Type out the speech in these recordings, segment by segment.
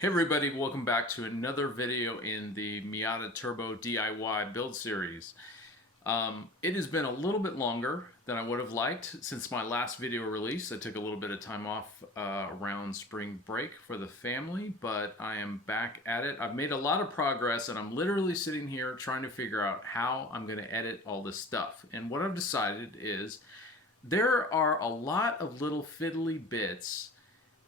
Hey everybody, welcome back to another video in the Miata Turbo DIY build series. It has been a little bit longer than I would have liked since my last video release. I took a little bit of time off around spring break for the family, but I am back at it. I've made a lot of progress and I'm literally sitting here trying to figure out how I'm going to edit all this stuff. And what I've decided is there are a lot of little fiddly bits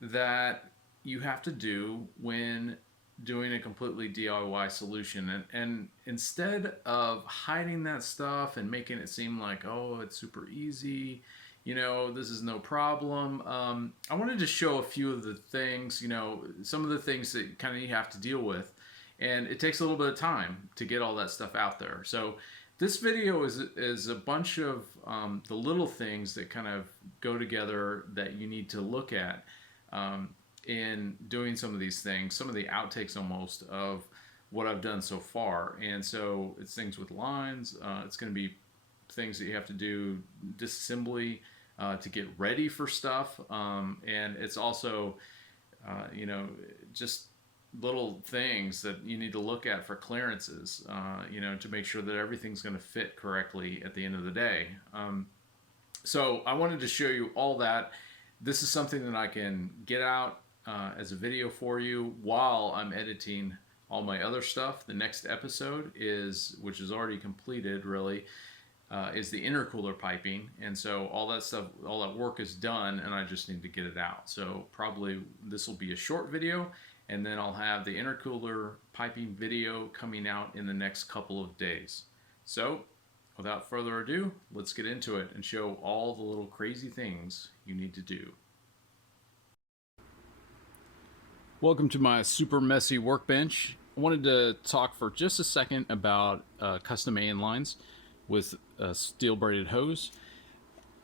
that you have to do when doing a completely DIY solution. And instead of hiding that stuff and making it seem like, oh, it's super easy, this is no problem, I wanted to show a few of the things, some of the things that kind of you have to deal with. And it takes a little bit of time to get all that stuff out there. So this video is a bunch of the little things that kind of go together that you need to look at in doing some of these things, some of the outtakes almost of what I've done so far. And so it's things with lines, it's going to be things that you have to do disassembly to get ready for stuff. And it's also, just little things that you need to look at for clearances, to make sure that everything's going to fit correctly at the end of the day. So I wanted to show you all that. This is something that I can get out as a video for you while I'm editing all my other stuff. The next episode which is already completed really, is the intercooler piping. And so all that stuff, all that work is done and I just need to get it out. So probably this will be a short video and then I'll have the intercooler piping video coming out in the next couple of days. So without further ado, let's get into it and show all the little crazy things you need to do. Welcome to my super messy workbench. I wanted to talk for just a second about custom AN lines with a steel braided hose.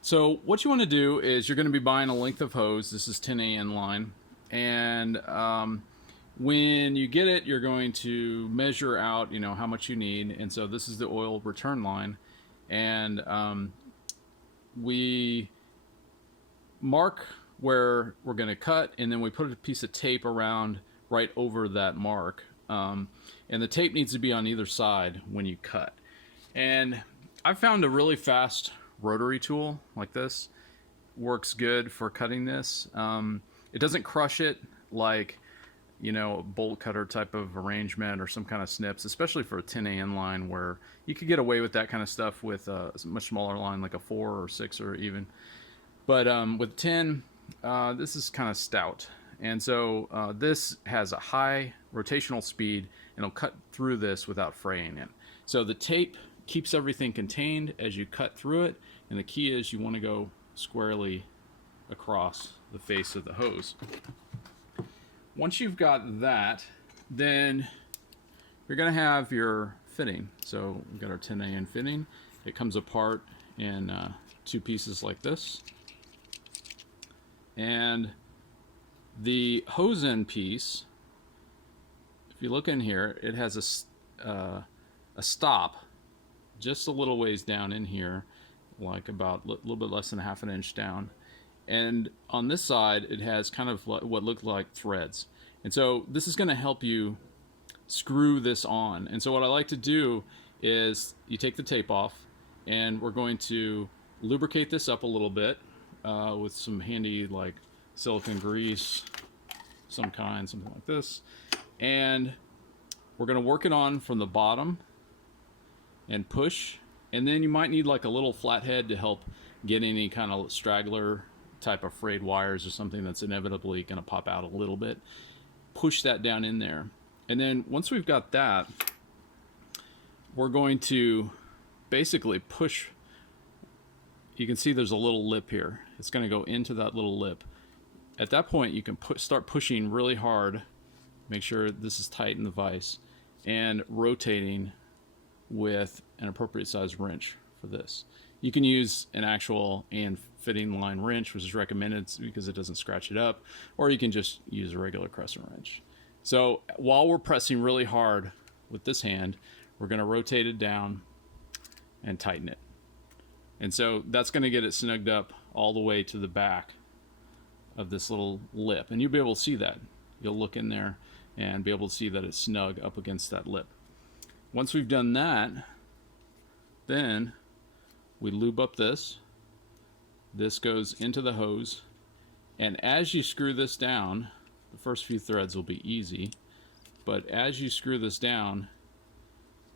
So what you want to do is you're going to be buying a length of hose. This is 10 AN line. And when you get it, you're going to measure out, how much you need. And so this is the oil return line. And we mark where we're going to cut, and then we put a piece of tape around right over that mark. And the tape needs to be on either side when you cut. And I found a really fast rotary tool like this works good for cutting this. It doesn't crush it like, a bolt cutter type of arrangement or some kind of snips, especially for a 10 AN line where you could get away with that kind of stuff with a much smaller line like a 4 or 6 or even. But with 10, this is kind of stout. And so this has a high rotational speed and it'll cut through this without fraying it. So the tape keeps everything contained as you cut through it. And the key is you want to go squarely across the face of the hose. Once you've got that, then you're going to have your fitting. So we've got our 10 AN fitting. It comes apart in two pieces like this. And the hose end piece, if you look in here, it has a stop just a little ways down in here, like about a little bit less than half an inch down. And on this side, it has kind of what look like threads. And so this is going to help you screw this on. And so what I like to do is you take the tape off, and we're going to lubricate this up a little bit with some handy like silicone grease, something like this. And we're going to work it on from the bottom and push. And then you might need like a little flathead to help get any kind of straggler type of frayed wires or something that's inevitably going to pop out a little bit. Push that down in there. And then once we've got that, we're going to basically push. You can see there's a little lip here. It's going to go into that little lip. At that point, you can start pushing really hard. Make sure this is tight in the vise. And rotating with an appropriate size wrench for this. You can use an actual AN fitting line wrench, which is recommended because it doesn't scratch it up, or you can just use a regular crescent wrench. So while we're pressing really hard with this hand, we're going to rotate it down and tighten it. And so that's going to get it snugged up all the way to the back of this little lip. And you'll be able to see that. you'll look in there and be able to see that it's snug up against that lip. Once we've done that, then we lube up this. This goes into the hose, and as you screw this down, the first few threads will be easy, but as you screw this down,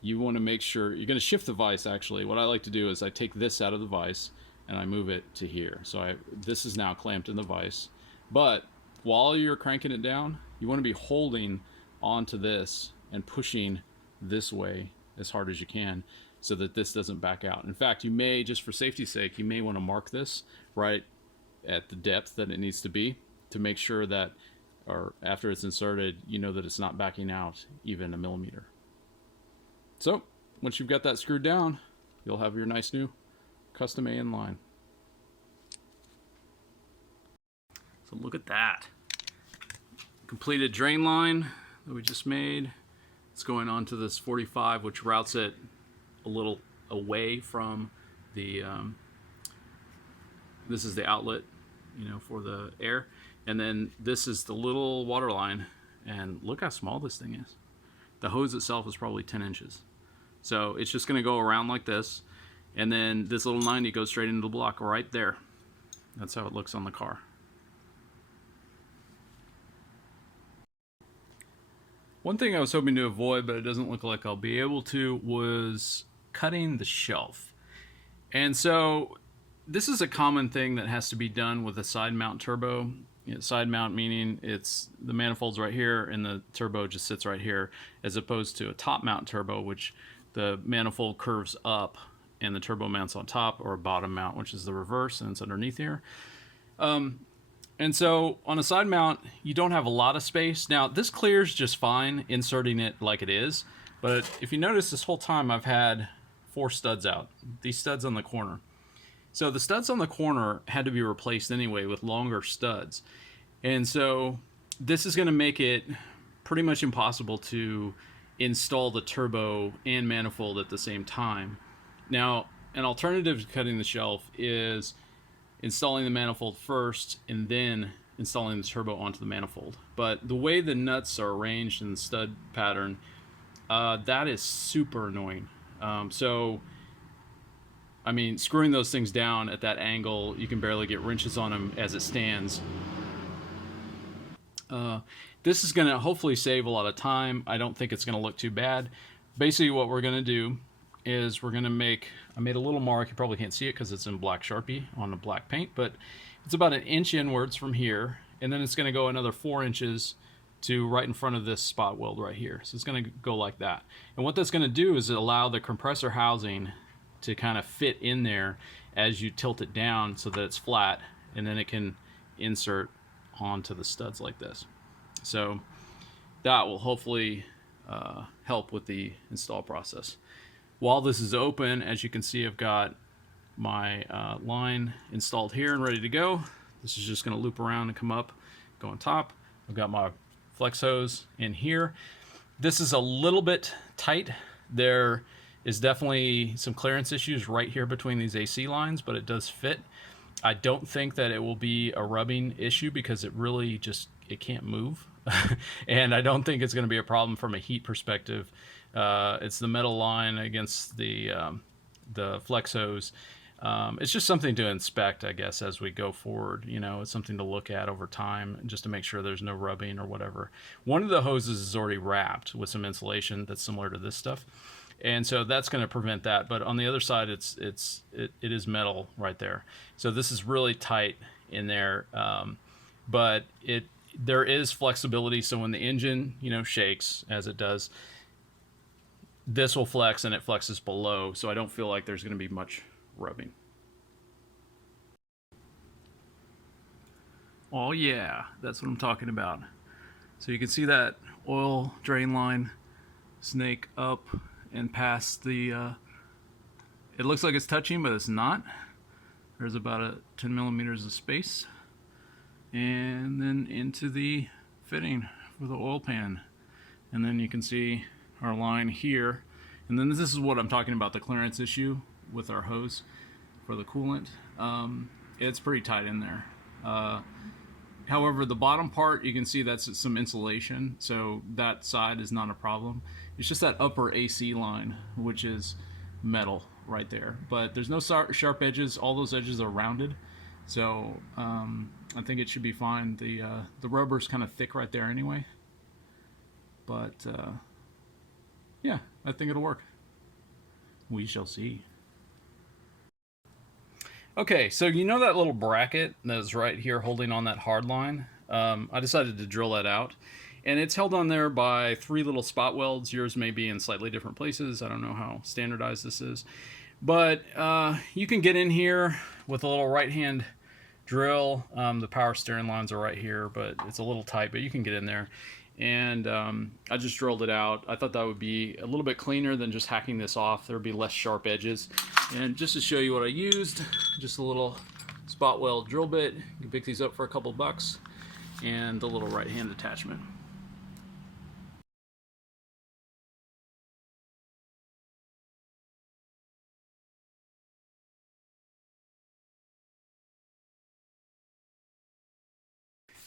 you want to make sure you're going to shift the vise. Actually, what I like to do is I take this out of the vise and I move it to here. So this is now clamped in the vise, but while you're cranking it down, you want to be holding onto this and pushing this way as hard as you can so that this doesn't back out. In fact, you may, just for safety's sake, you may want to mark this right at the depth that it needs to be to make sure that, or after it's inserted, you know that it's not backing out even a millimeter. So once you've got that screwed down, you'll have your nice new custom A line. So look at that. Completed drain line that we just made. It's going on to this 45, which routes it a little away from the, this is the outlet, you know, for the air. And then this is the little water line. And look how small this thing is. The hose itself is probably 10 inches. So it's just going to go around like this. And then this little 90 goes straight into the block right there. That's how it looks on the car. One thing I was hoping to avoid, but it doesn't look like I'll be able to, was cutting the shelf. And so this is a common thing that has to be done with a side mount turbo. You know, side mount meaning it's the manifold's right here and the turbo just sits right here, as opposed to a top mount turbo, which the manifold curves up and the turbo mounts on top, or a bottom mount, which is the reverse, and it's underneath here. And so on a side mount, you don't have a lot of space. Now this clears just fine inserting it like it is, but if you notice, this whole time I've had 4 studs out, these studs on the corner. So the studs on the corner had to be replaced anyway with longer studs. And so this is going to make it pretty much impossible to install the turbo and manifold at the same time. Now, an alternative to cutting the shelf is installing the manifold first and then installing the turbo onto the manifold. But the way the nuts are arranged in the stud pattern, that is super annoying. So I mean, screwing those things down at that angle, you can barely get wrenches on them as it stands. This is going to hopefully save a lot of time. I don't think it's going to look too bad. Basically what we're going to do is we're going to make, I made a little mark, you probably can't see it because it's in black Sharpie on the black paint, but it's about 1 inch inwards from here, and then it's going to go another 4 inches to right in front of this spot weld right here. So it's going to go like that. And what that's going to do is allow the compressor housing to kind of fit in there as you tilt it down so that it's flat, and then it can insert onto the studs like this. So that will hopefully help with the install process. While this is open, as you can see, I've got my line installed here and ready to go. This is just going to loop around and come up, go on top. I've got my flex hose in here. This is a little bit tight. There is definitely some clearance issues right here between these AC lines, but it does fit. I don't think that it will be a rubbing issue because it really just, it can't move. And I don't think it's going to be a problem from a heat perspective. It's the metal line against the flex hose. It's just something to inspect, I guess, as we go forward. You know, it's something to look at over time just to make sure there's no rubbing or whatever. One of the hoses is already wrapped with some insulation that's similar to this stuff, and so that's going to prevent that. But on the other side, it is metal right there. So this is really tight in there, but there is flexibility. So when the engine, you know, shakes as it does, this will flex and it flexes below. So I don't feel like there's going to be much rubbing. Oh yeah, that's what I'm talking about. So you can see that oil drain line snake up and past the it looks like it's touching, but it's not. There's about 10 millimeters of space, and then into the fitting for the oil pan, and then you can see our line here, and then this is what I'm talking about, the clearance issue with our hose for the coolant. It's pretty tight in there. However, the bottom part, you can see that's some insulation, so that side is not a problem. It's just that upper AC line, which is metal right there. But there's no sharp edges. All those edges are rounded, so I think it should be fine. The rubber's kind of thick right there anyway. But yeah, I think it'll work. We shall see. Okay, so you know that little bracket that's right here holding on that hard line? I decided to drill that out. And it's held on there by 3 little spot welds. Yours may be in slightly different places. I don't know how standardized this is. But you can get in here with a little right-hand drill. The power steering lines are right here, but it's a little tight, but you can get in there. And I just drilled it out. I thought that would be a little bit cleaner than just hacking this off. There would be less sharp edges. And just to show you what I used, just a little spot weld drill bit. You can pick these up for a couple bucks, and the little right hand attachment.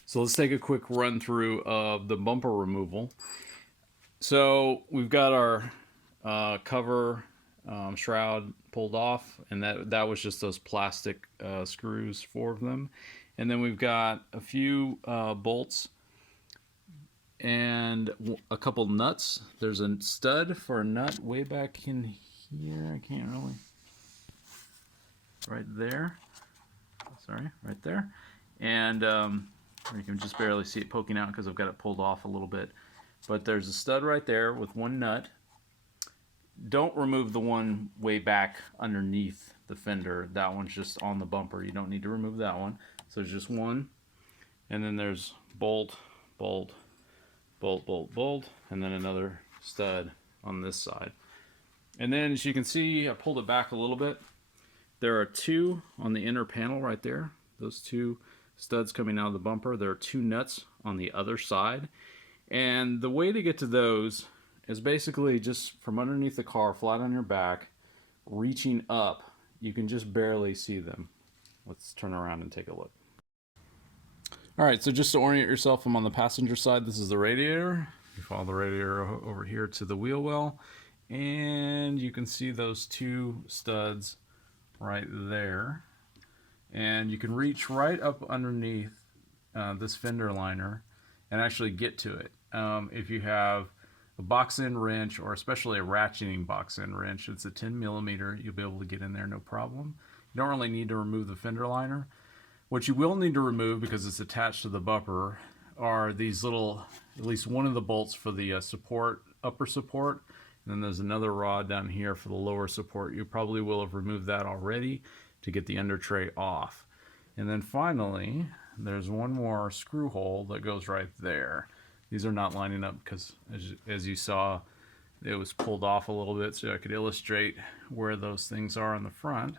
So let's take a quick run through of the bumper removal. So we've got our cover shroud pulled off, and that was just those plastic screws, 4 of them. And then we've got a few bolts and a couple nuts. There's a stud for a nut way back in here. I can't really. Right there. Sorry, right there. And you can just barely see it poking out because I've got it pulled off a little bit. But there's a stud right there with one nut. Don't remove the one way back underneath the fender. That one's just on the bumper. You don't need to remove that one. So there's just one. And then there's bolt, bolt, bolt, bolt, bolt, and then another stud on this side. And then as you can see, I pulled it back a little bit. There are 2 on the inner panel right there. Those 2 studs coming out of the bumper. There are 2 nuts on the other side. And the way to get to those is basically just from underneath the car, flat on your back, reaching up. You can just barely see them. Let's turn around and take a look. All right, so just to orient yourself, I'm on the passenger side. This is the radiator. You follow the radiator over here to the wheel well, and you can see those 2 studs right there. And you can reach right up underneath this fender liner and actually get to it. If you have a box end wrench, or especially a ratcheting box end wrench, it's a 10 millimeter, you'll be able to get in there no problem. You don't really need to remove the fender liner. What you will need to remove, because it's attached to the bumper, are these little, at least one of the bolts for the support, upper support, and then there's another rod down here for the lower support. You probably will have removed that already to get the under tray off. And then finally, there's one more screw hole that goes right there. These are not lining up because, as you saw, it was pulled off a little bit, so I could illustrate where those things are on the front.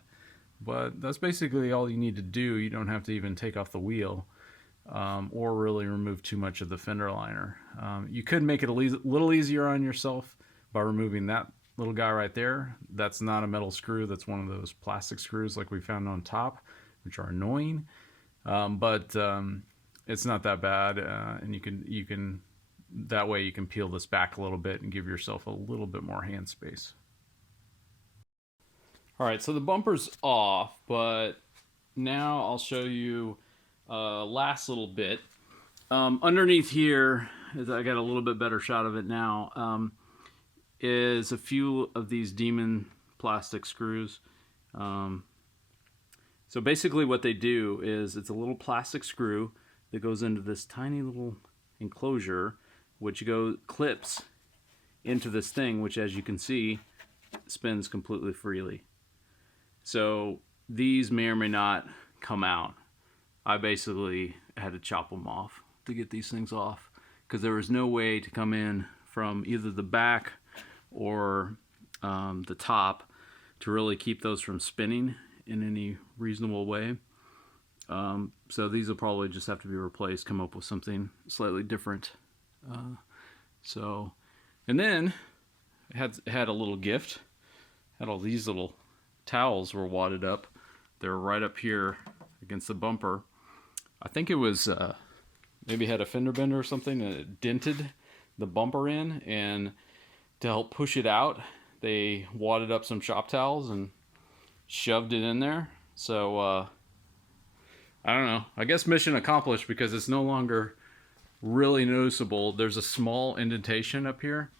But that's basically all you need to do. You don't have to even take off the wheel or really remove too much of the fender liner. You could make it a little easier on yourself by removing that little guy right there. That's not a metal screw. That's one of those plastic screws like we found on top, which are annoying. But it's not that bad, and you can that way you can peel this back a little bit and give yourself a little bit more hand space. All right, so the bumper's off, but now I'll show you last little bit. Underneath here, I got a little bit better shot of it now, is a few of these demon plastic screws. So basically what they do is it's a little plastic screw that goes into this tiny little enclosure, which clips into this thing, which, as you can see, spins completely freely. So these may or may not come out. I basically had to chop them off to get these things off because there was no way to come in from either the back or the top to really keep those from spinning in any reasonable way. So these will probably just have to be replaced, come up with something slightly different. And then had a little gift. Had all these little towels were wadded up. They're right up here against the bumper. I think it was maybe had a fender bender or something, and it dented the bumper in, and to help push it out, they wadded up some shop towels and shoved it in there. So I don't know. I guess mission accomplished, because it's no longer really noticeable. There's a small indentation up here.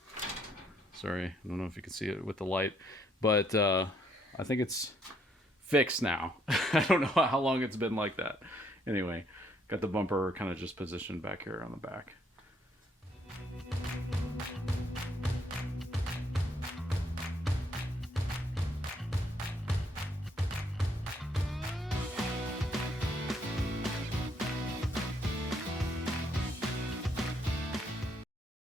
Sorry, I don't know if you can see it with the light, but I think it's fixed now. I don't know how long it's been like that. Anyway, got the bumper kind of just positioned back here on the back.